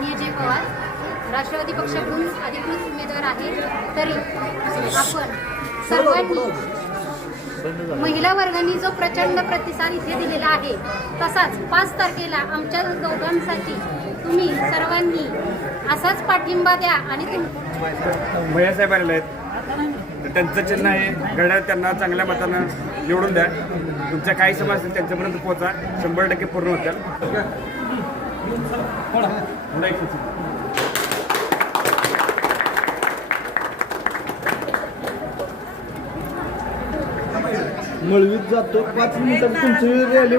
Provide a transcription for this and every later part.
माननीय अजय पवार राष्ट्रवादी पक्षाकडून अधिकृत उमेदवार आहे तरी आपण सर्वांनी महिला वर्गाने जो प्रचंड प्रतिसाद इथे दिलेला आहे तसाच पाच तारखेला आमच्या दोघांसाठी तुम्ही सर्वांनी असाच पाठिंबा द्या आणि भैया भैयासाहेब आलेले आहेत. त्यांचं चिन्ह आहे घड्याळ त्यांना चांगल्या मतानं निवडून द्या. तुमच्या काही समस्या त्यांच्यापर्यंत पोहोचा. शंभर टक्के पूर्ण होत्या. मळवीत जातो. पाच मिनिटात तुमची रॅली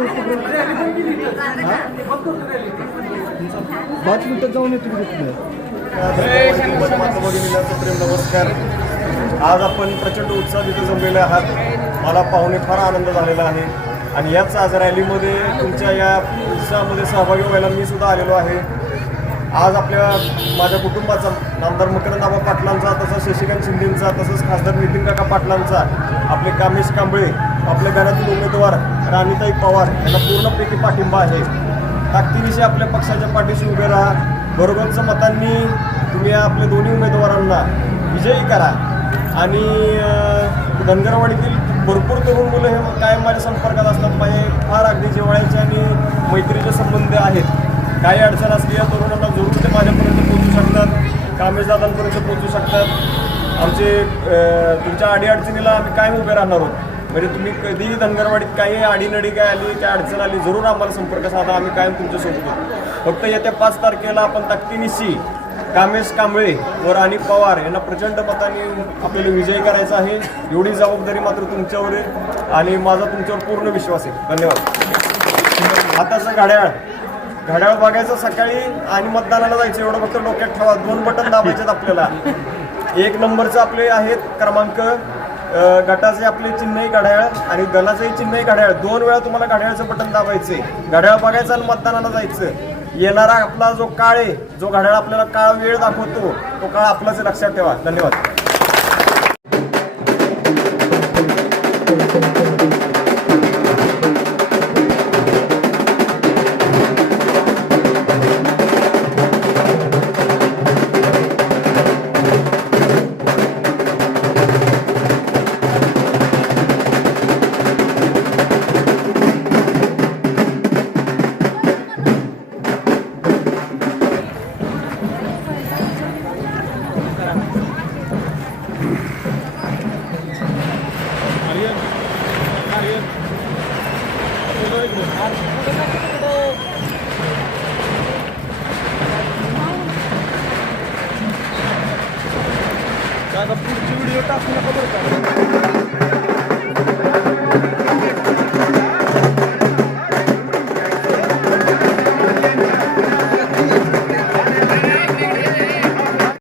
पाच मिनिटात जाऊन येतो प्रेम नमस्कार. आज आपण प्रचंड उत्साह तिथे जमलेले आहात. मला पाहुणे फार आनंद झालेला आहे. आणि याच आज रॅलीमध्ये तुमच्या या उत्साहामध्ये सहभागी व्हायला मी सुद्धा आलेलो आहे. आज आपल्या माझ्या कुटुंबाचा नामदार मकरंदाबा पाटलांचा तसंच शशिकांत शिंदेंचा तसंच खासदार नितीन काका पाटलांचा आपले कामेश कांबळे आपल्या घरातील उमेदवार राणीताई पवार यांना पूर्णपैकी पाठिंबा आहे. ताकदीविषयी आपल्या पक्षाच्या पाठीशी उभे राहा. बरोबरचं मतांनी तुम्ही आपल्या दोन्ही उमेदवारांना विजयी करा. आणि धनगरवाडीतील भरपूर तरुण मुलं हे कायम माझ्या संपर्कात असतात. माझे फार अगदी जिव्हाळ्याचे आणि मैत्रीचे संबंध आहेत. काही अडचण असली या तरुणांना जरूर ते माझ्यापर्यंत पोहोचू शकतात. कामेशदादांपर्यंत पोहोचू शकतात. आमचे तुमच्या अडीअडचणीला आम्ही कायम उभे राहणार आहोत. म्हणजे तुम्ही कधीही धनगरवाडीत काही अडीनडी काय आली काय अडचण आली जरूर आम्हाला संपर्क साधा. आम्ही कायम तुमच्यासोबत फक्त येत्या पाच तारखेला आपण ताकदीनिशी कामेश कांबळे व राणी पवार यांना प्रचंड मताने आपल्याला विजय करायचा आहे. एवढी जबाबदारी मात्र तुमच्यावर आहे आणि माझा तुमच्यावर पूर्ण विश्वास आहे. धन्यवाद. आताचं घड्याळ. घड्याळ बघायचं सकाळी आणि मतदानाला जायचं एवढं फक्त डोक्यात ठेवा. दोन बटन दाबायचेत आपल्याला. एक नंबरचं आपले आहेत क्रमांक गटाचे आपले चिन्हही घड्याळ आणि दलाचंही चिन्हही घड्याळ. दोन वेळा तुम्हाला घड्याळचं बटन दाबायचंय. घड्याळ बघायचं आणि मतदानाला जायचं. येणारा आपला जो काळ आहे जो घड्याळ आपल्याला काळ वेळ दाखवतो तो काळ आपलाच लक्षात ठेवा. धन्यवाद. पुढची व्हिडिओ टाकू नका बरं का?